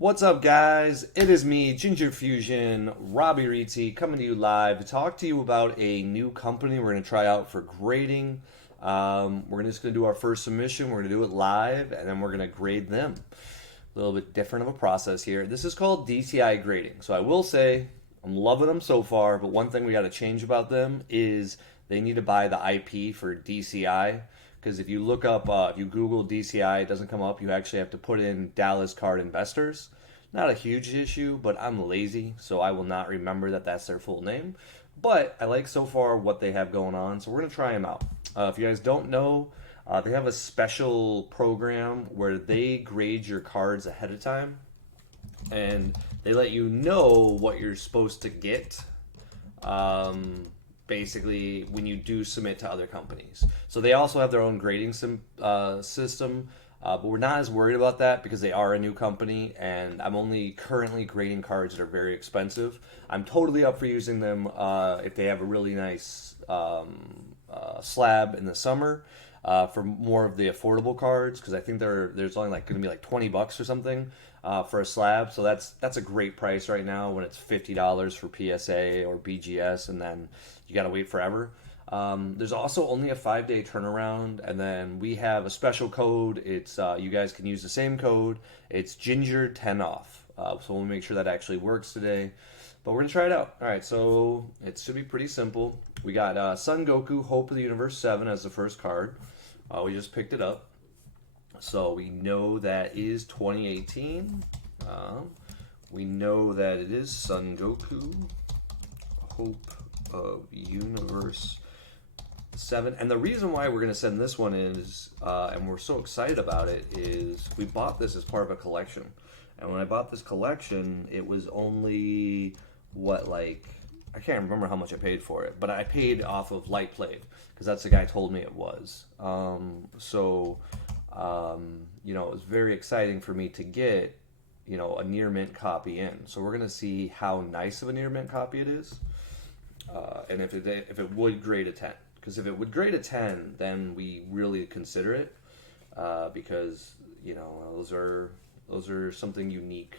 What's up, guys? It is me, Ginger Fusion, Robbie Rizzi, coming to you live to talk to you about a new company we're going to try out for grading. We're just going to do our first submission. We're going to do it live, and then we're going to grade them. A little bit different of a process here. This is called Dci Grading. So I will say I'm loving them so far, but one thing we got to change about them is they need to buy the IP for DCI. Because if you look up, if you Google DCI, it doesn't come up. You actually have to put in Dallas Card Investors. Not a huge issue, but I'm lazy, so I will not remember that that's their full name. But I like so far what they have going on, so we're going to try them out. If you guys don't know, they have a special program where they grade your cards ahead of time, and they let you know what you're supposed to get. Basically, when you do submit to other companies. So they also have their own grading system, but we're not as worried about that because they are a new company, and I'm only currently grading cards that are very expensive. I'm totally up for using them if they have a really nice slab in the summer for more of the affordable cards, because I think there's only like going to be like $20 or something for a slab. So that's a great price right now when it's $50 for PSA or BGS, and then you got to wait forever. There's also only a 5-day turnaround, and then we have a special code. It's you guys can use the same code. It's Ginger10 off. So we'll make sure that actually works today. But we're gonna try it out. All right, so it should be pretty simple. We got Son Goku, Hope of the Universe 7 as the first card. We just picked it up, so we know that is 2018. We know that it is Son Goku, Hope of Universe 7. And the reason why we're going to send this one is, and we're so excited about it, is we bought this as part of a collection. And when I bought this collection, it was only, I can't remember how much I paid for it, but I paid off of Light Played, because that's the guy told me it was. It was very exciting for me to get, a near mint copy in. So we're going to see how nice of a near mint copy it is. And if it would grade a 10. Because if it would grade a 10, then we really consider it, because those are something unique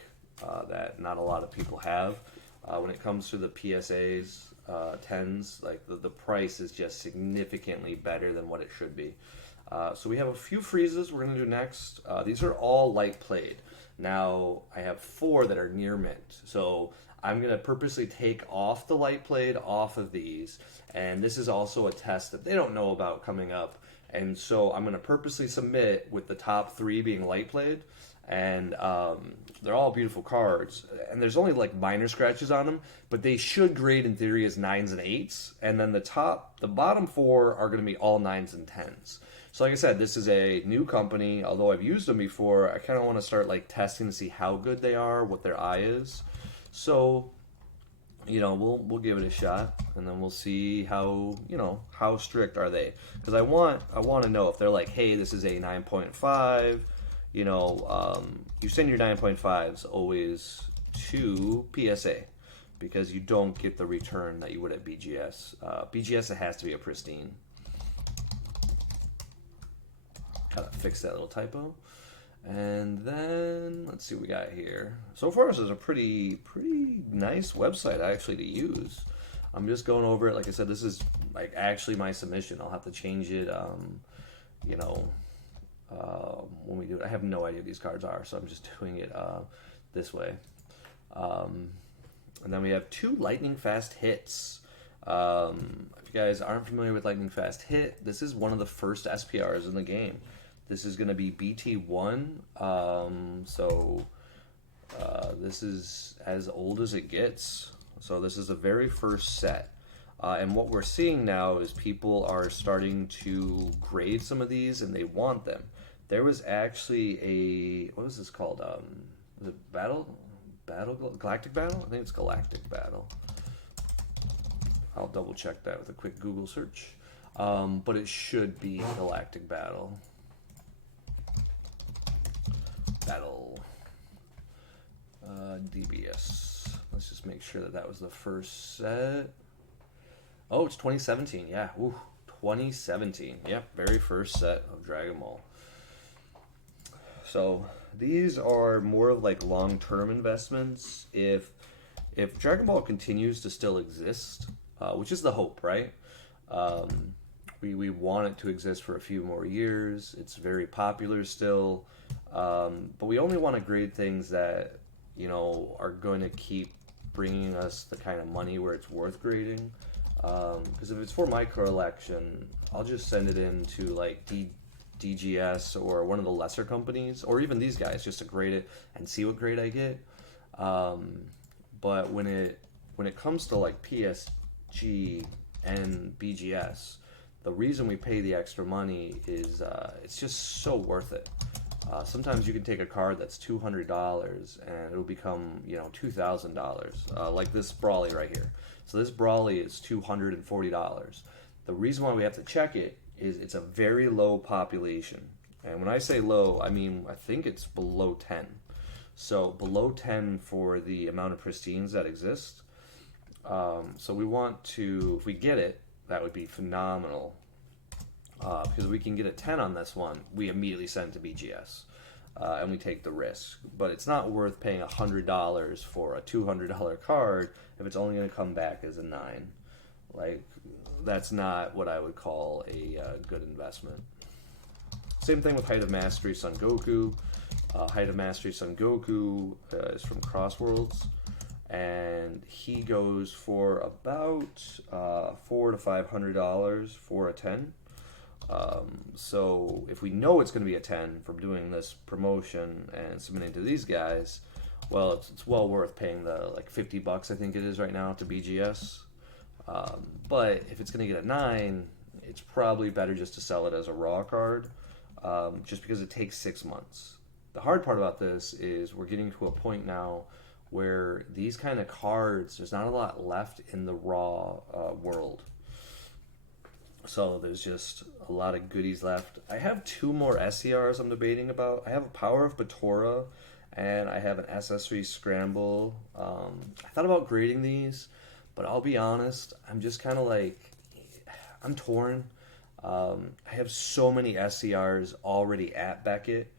that not a lot of people have. When it comes to the PSAs, 10s, like the price is just significantly better than what it should be. So we have a few freezes we're going to do next. These are all light played. Now I have 4 that are near mint. So I'm going to purposely take off the light played off of these, and this is also a test that they don't know about coming up, and so I'm going to purposely submit with the top 3 being light played, and they're all beautiful cards, and there's only like minor scratches on them, but they should grade in theory as 9s and 8s, and then the bottom 4 are going to be all 9s and 10s. So like I said, this is a new company. Although I've used them before, I kind of want to start like testing to see how good they are, what their eye is. So, we'll give it a shot, and then we'll see how strict are they. Because I want to know if they're like, hey, this is a 9.5. You send your 9.5s always to PSA, because you don't get the return that you would at BGS. BGS, it has to be a pristine. Gotta fix that little typo. And then let's see what we got here. So far, this is a pretty nice website actually to use. I'm just going over it. Like I said, this is like actually my submission. I'll have to change it. When we do it, I have no idea what these cards are, so I'm just doing it this way. And then we have 2 lightning fast hits. If you guys aren't familiar with lightning fast hit, this is one of the first SPRs in the game. This is going to be BT1, this is as old as it gets. So this is the very first set. And what we're seeing now is people are starting to grade some of these, and they want them. There was actually what was this called? Was it Galactic Battle? I think it's Galactic Battle. I'll double check that with a quick Google search. But it should be Galactic Battle. DBS. Let's just make sure that was the first set. Oh, it's 2017. Yeah, ooh, 2017. Yep, very first set of Dragon Ball. So these are more of like long-term investments. If Dragon Ball continues to still exist, which is the hope, right? Um, we want it to exist for a few more years. It's very popular still, but we only want to grade things that are going to keep bringing us the kind of money where it's worth grading. Because if it's for my collection, I'll just send it in to like DGS or one of the lesser companies, or even these guys, just to grade it and see what grade I get. But when it comes to like PSG and BGS, the reason we pay the extra money is it's just so worth it. Sometimes you can take a card that's $200 and it'll become $2,000, like this Brawly right here. So this Brawly is $240. The reason why we have to check it is it's a very low population, and when I say low, I mean I think it's below 10. So below 10 for the amount of pristines that exist. So we want to, if we get it, that would be phenomenal. Because we can get a 10 on this one, we immediately send it to BGS. And we take the risk. But it's not worth paying $100 for a $200 card if it's only going to come back as a 9. Like, that's not what I would call a good investment. Same thing with Height of Mastery Son Goku. Height of Mastery Son Goku is from Crossworlds, and he goes for about $400 to $500 for a 10. So if we know it's going to be a 10 from doing this promotion and submitting to these guys, well, it's well worth paying the like $50 I think it is right now to BGS. But if it's going to get a 9, it's probably better just to sell it as a raw card, just because it takes 6 months. The hard part about this is we're getting to a point now where these kind of cards, there's not a lot left in the raw world. So there's just a lot of goodies left. I have 2 more SCRs I'm debating about. I have a Power of Batora, and I have an Ss3 Scramble. I thought about grading these, but I'll be honest, I'm just kind of like, I'm torn. I have so many SCRs already at Beckett,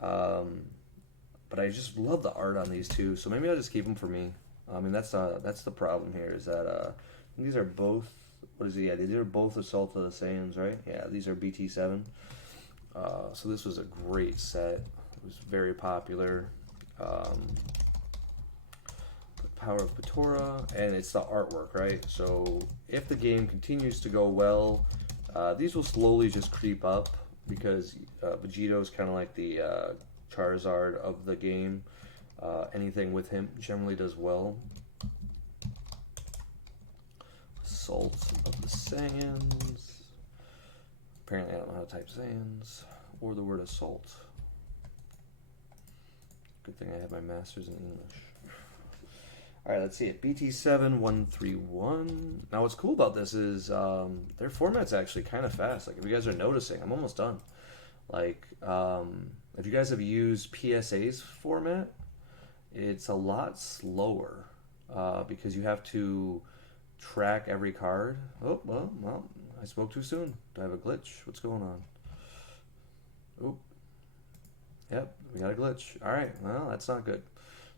but I just love the art on these 2, so maybe I'll just keep them for me. I mean, that's the problem here, is that these are both, what is it? Yeah, these are both Assault of the Saiyans, right? Yeah, these are BT7. So this was a great set. It was very popular. Power of Batora, and it's the artwork, right? So if the game continues to go well, these will slowly just creep up, because Vegito is kind of like the Charizard of the game. Anything with him generally does well. Assault of the Saiyans. Apparently I don't know how to type Saiyans or the word assault. Good thing I have my master's in English. Alright, let's see it. BT7131. Now what's cool about this is their format's actually kind of fast. Like, if you guys are noticing, I'm almost done. Like, if you guys have used PSA's format, it's a lot slower because you have to track every card. Oh, well, I spoke too soon. Do I have a glitch? What's going on? Oh, yep, we got a glitch. Alright, well, that's not good.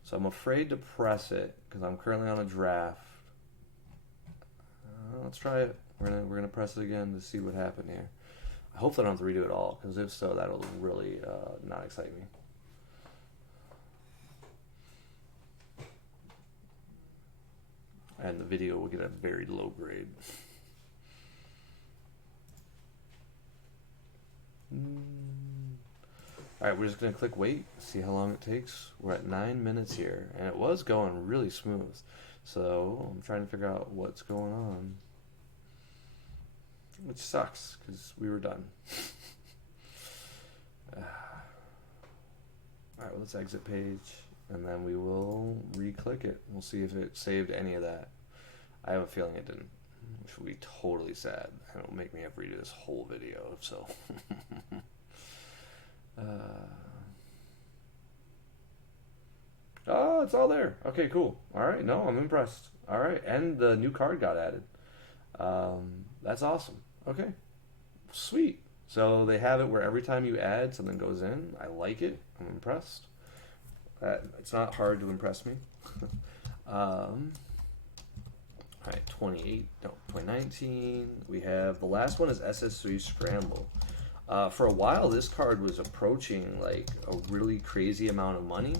So I'm afraid to press it because I'm currently on a draft. Let's try it. We're gonna press it again to see what happened here. I hope I don't have to redo it all, because if so, that'll really not excite me. And the video will get a very low grade. Alright, we're just going to click wait, see how long it takes. We're at 9 minutes here, and it was going really smooth. So I'm trying to figure out what's going on. Which sucks, because we were done. Alright, well, let's exit page, and then we will re-click it. We'll see if it saved any of that. I have a feeling it didn't, which will be totally sad, and it will make me have to redo this whole video, so... Oh, it's all there. Okay, cool. Alright, no, I'm impressed. Alright, and the new card got added. That's awesome. Okay. Sweet. So they have it where every time you add, something goes in. I like it. I'm impressed. It's not hard to impress me. All right, 2019. We have the last one is Ss3 Scramble. For a while, this card was approaching like a really crazy amount of money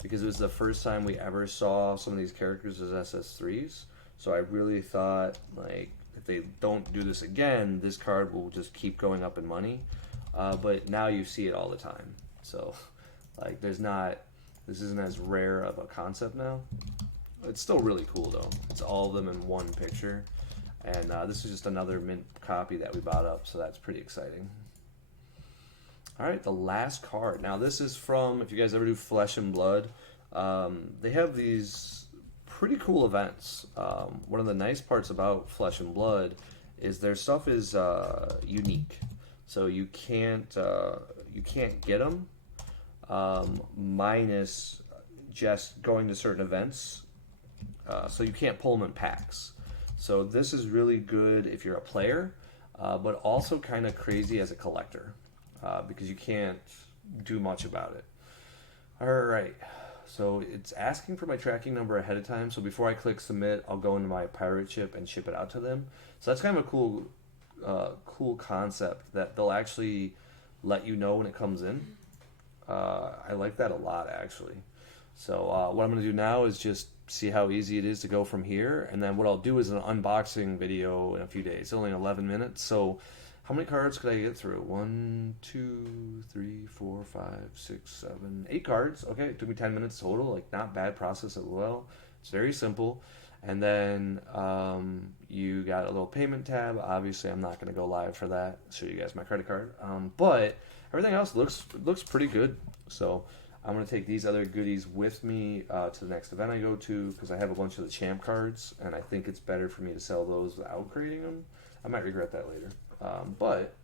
because it was the first time we ever saw some of these characters as SS3s. So I really thought, like, if they don't do this again, this card will just keep going up in money. But now you see it all the time. So, like, this isn't as rare of a concept now. It's still really cool, though. It's all of them in one picture. And this is just another mint copy that we bought up, so that's pretty exciting. All right, the last card. Now, this is from, if you guys ever do Flesh and Blood, they have these pretty cool events. One of the nice parts about Flesh and Blood is their stuff is unique. So you can't get them minus just going to certain events. So you can't pull them in packs. So this is really good if you're a player, but also kind of crazy as a collector because you can't do much about it. All right. So it's asking for my tracking number ahead of time. So before I click submit, I'll go into my pirate ship and ship it out to them. So that's kind of a cool concept that they'll actually let you know when it comes in. I like that a lot, actually. So what I'm going to do now is just see how easy it is to go from here. And then what I'll do is an unboxing video in a few days. It's only 11 minutes. So how many cards could I get through? 1, 2, 3, 4, 5, 6, 7, 8 cards. Okay, it took me 10 minutes total. Like, not bad process as well. It's very simple. And then you got a little payment tab. Obviously, I'm not going to go live for that. Show you guys my credit card. But everything else looks pretty good. So I'm going to take these other goodies with me to the next event I go to because I have a bunch of the champ cards, and I think it's better for me to sell those without creating them. I might regret that later. But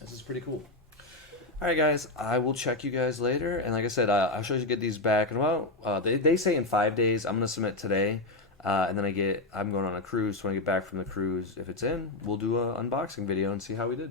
this is pretty cool. All right, guys, I will check you guys later. And like I said, I'll show you get these back. And they say in 5 days. I'm going to submit today. And then I'm going on a cruise. So when I get back from the cruise, if it's in, we'll do an unboxing video and see how we did.